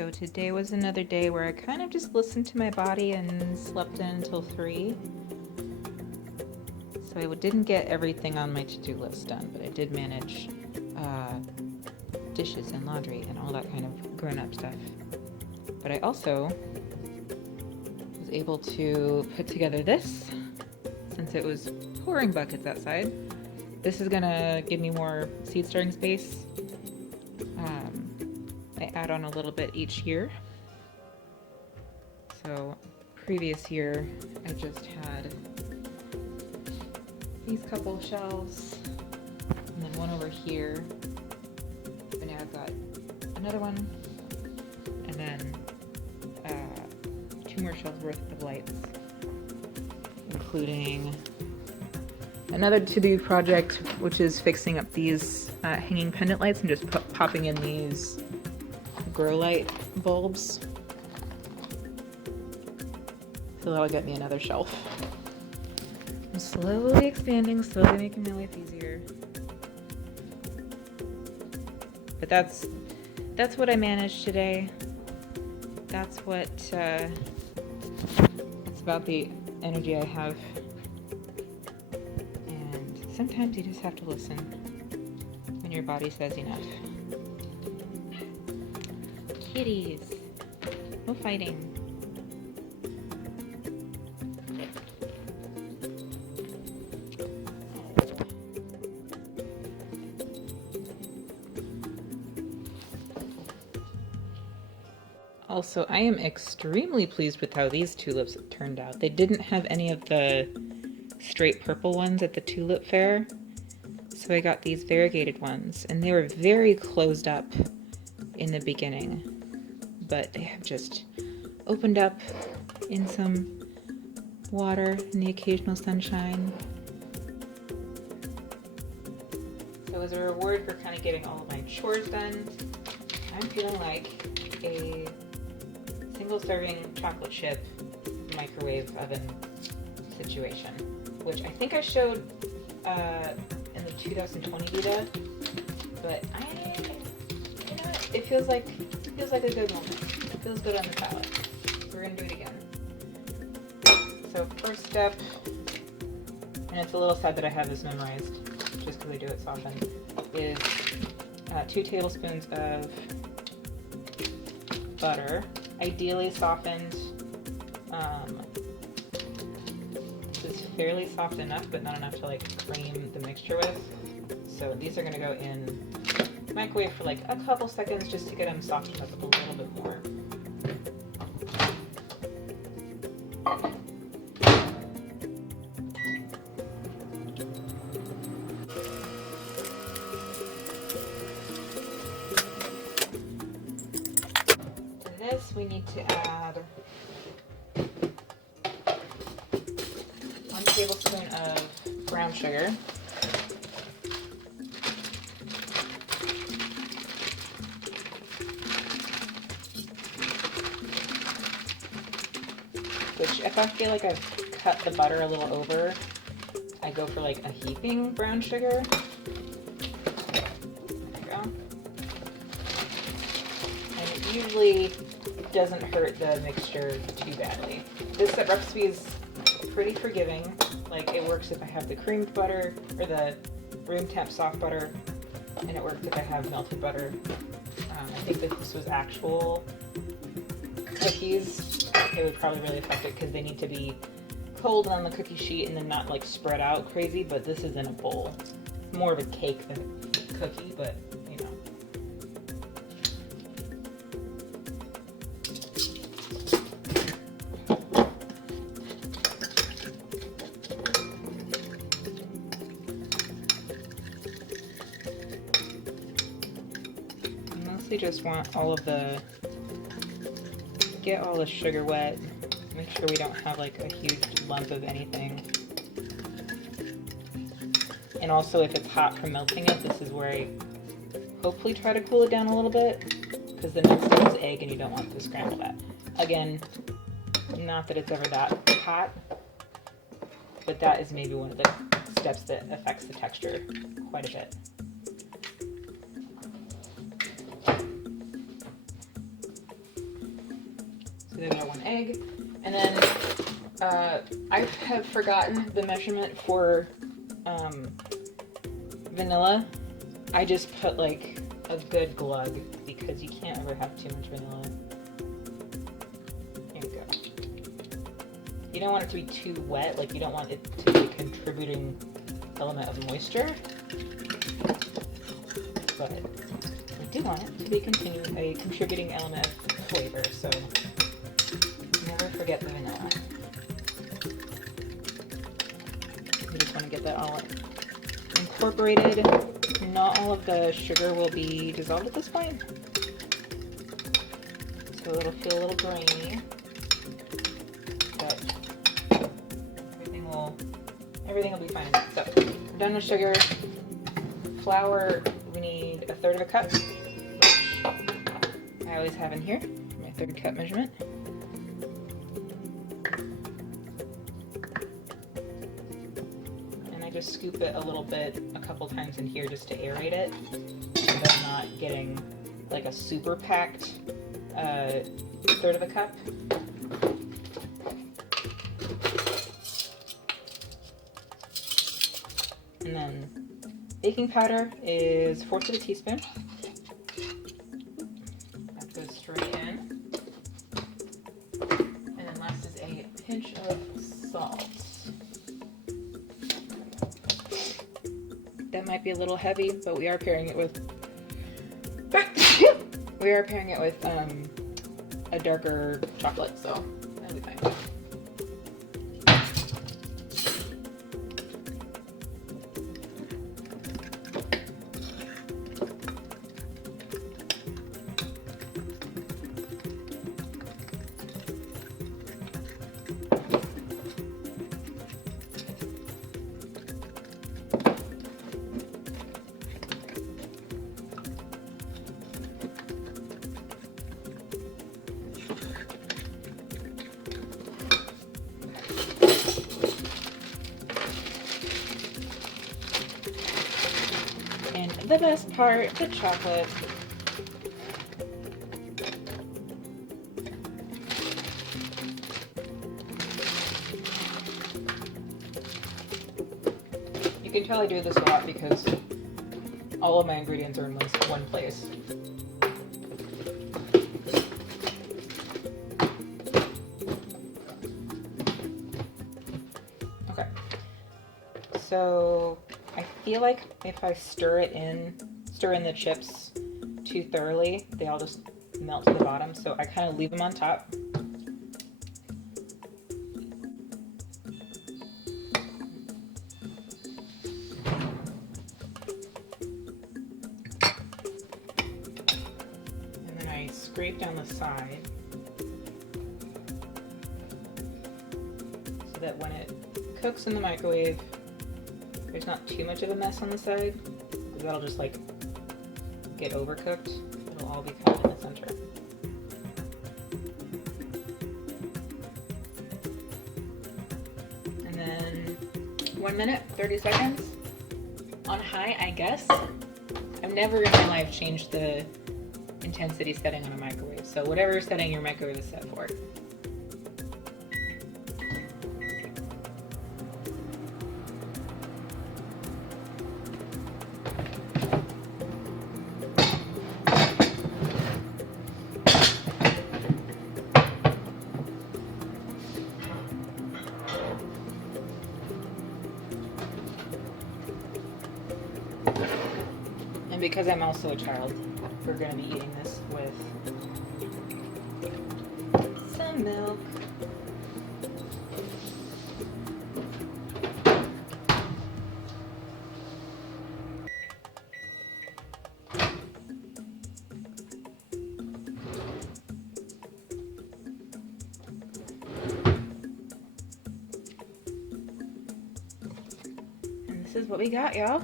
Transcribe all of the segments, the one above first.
So today was another day where I kind of just listened to my body and slept in until 3. So I didn't get everything on my to-do list done, but I did manage dishes and laundry and all that kind of grown-up stuff. But I also was able to put together this, since it was pouring buckets outside. This is gonna give me more seed starting space. I add on a little bit each year. So previous year, I just had these couple shelves, and then one over here. And now I've got another one, and then 2 more shelves worth of lights, including another to-do project, which is fixing up these hanging pendant lights and just popping in these grow light bulbs. So that'll get me another shelf. I'm slowly expanding, slowly making my life easier. But that's what I managed today. That's what it's about, the energy I have. And sometimes you just have to listen when your body says enough. Kitties, no fighting. Also, I am extremely pleased with how these tulips turned out. They didn't have any of the straight purple ones at the tulip fair, so I got these variegated ones, and they were very closed up in the beginning, but they have just opened up in some water and the occasional sunshine. So as a reward for kind of getting all of my chores done, I'm feeling like a single-serving chocolate chip microwave oven situation, which I think I showed in the 2020 VEDA, but it feels like a good moment. It feels good on the palate. We're gonna do it again. So first step, and it's a little sad that I have this memorized just because I do it so often, is 2 tablespoons of butter, ideally softened. This is fairly soft enough, but not enough to like cream the mixture with. So these are gonna go in microwave for like a couple seconds just to get them softened up a little bit more. To this we need to add 1 tablespoon of brown sugar. Which, if I feel like I've cut the butter a little over, I go for like a heaping brown sugar. There you go. And it usually doesn't hurt the mixture too badly. This recipe is pretty forgiving. Like, it works if I have the creamed butter or the room temp soft butter, and it works if I have melted butter. I think if this was actual cookies, it would probably really affect it because they need to be cold on the cookie sheet and then not like spread out crazy, but this is in a bowl. It's more of a cake than a cookie, but you know. I mostly just want get all the sugar wet, make sure we don't have like a huge lump of anything. And also, if it's hot from melting it, this is where I hopefully try to cool it down a little bit, because the next step is egg and you don't want to scramble that. Again, not that it's ever that hot, but that is maybe one of the steps that affects the texture quite a bit. there's our 1 egg. And then I have forgotten the measurement for vanilla. I just put like a good glug because you can't ever have too much vanilla. There you go. You don't want it to be too wet, like you don't want it to be a contributing element of moisture, but we do want it to be a contributing element of flavor, so never forget the vanilla. We just want to get that all incorporated. Not all of the sugar will be dissolved at this point, so it'll feel a little grainy, but everything will be fine. So we're done with sugar. Flour, we need 1/3 cup, which I always have in here, my 1/3 cup measurement. And I just scoop it a little bit a couple times in here just to aerate it, so that I'm not getting like a super packed 1/3 cup. And then baking powder is 1/4 teaspoon. That goes straight in. And then last is a pinch of salt. That might be a little heavy, but we are pairing it with a darker chocolate, so that'll be fine. And the best part, the chocolate. You can tell I do this a lot because all of my ingredients are in one place. Okay, so I feel like if I stir in the chips too thoroughly, they all just melt to the bottom, so I kind of leave them on top. And then I scrape down the side so that when it cooks in the microwave, there's not too much of a mess on the side, because that'll just like get overcooked. It'll all be kind of in the center. And then 1 minute, 30 seconds on high, I guess. I've never in my life changed the intensity setting on a microwave, so whatever setting your microwave is set for. And because I'm also a child, we're going to be eating this with some milk. And this is what we got, y'all.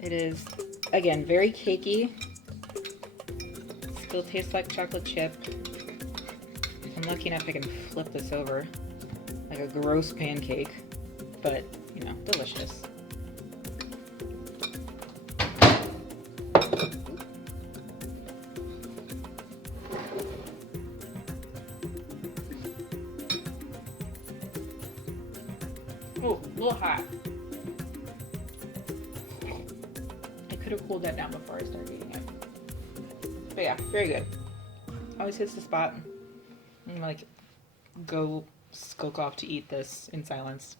It is, again, very cakey. Still tastes like chocolate chip. If I'm lucky enough, I can flip this over like a gross pancake, but, you know, delicious. Oh, a little hot. I could have cooled that down before I started eating it. But yeah, very good. Always hits the spot. And like, go skulk off to eat this in silence.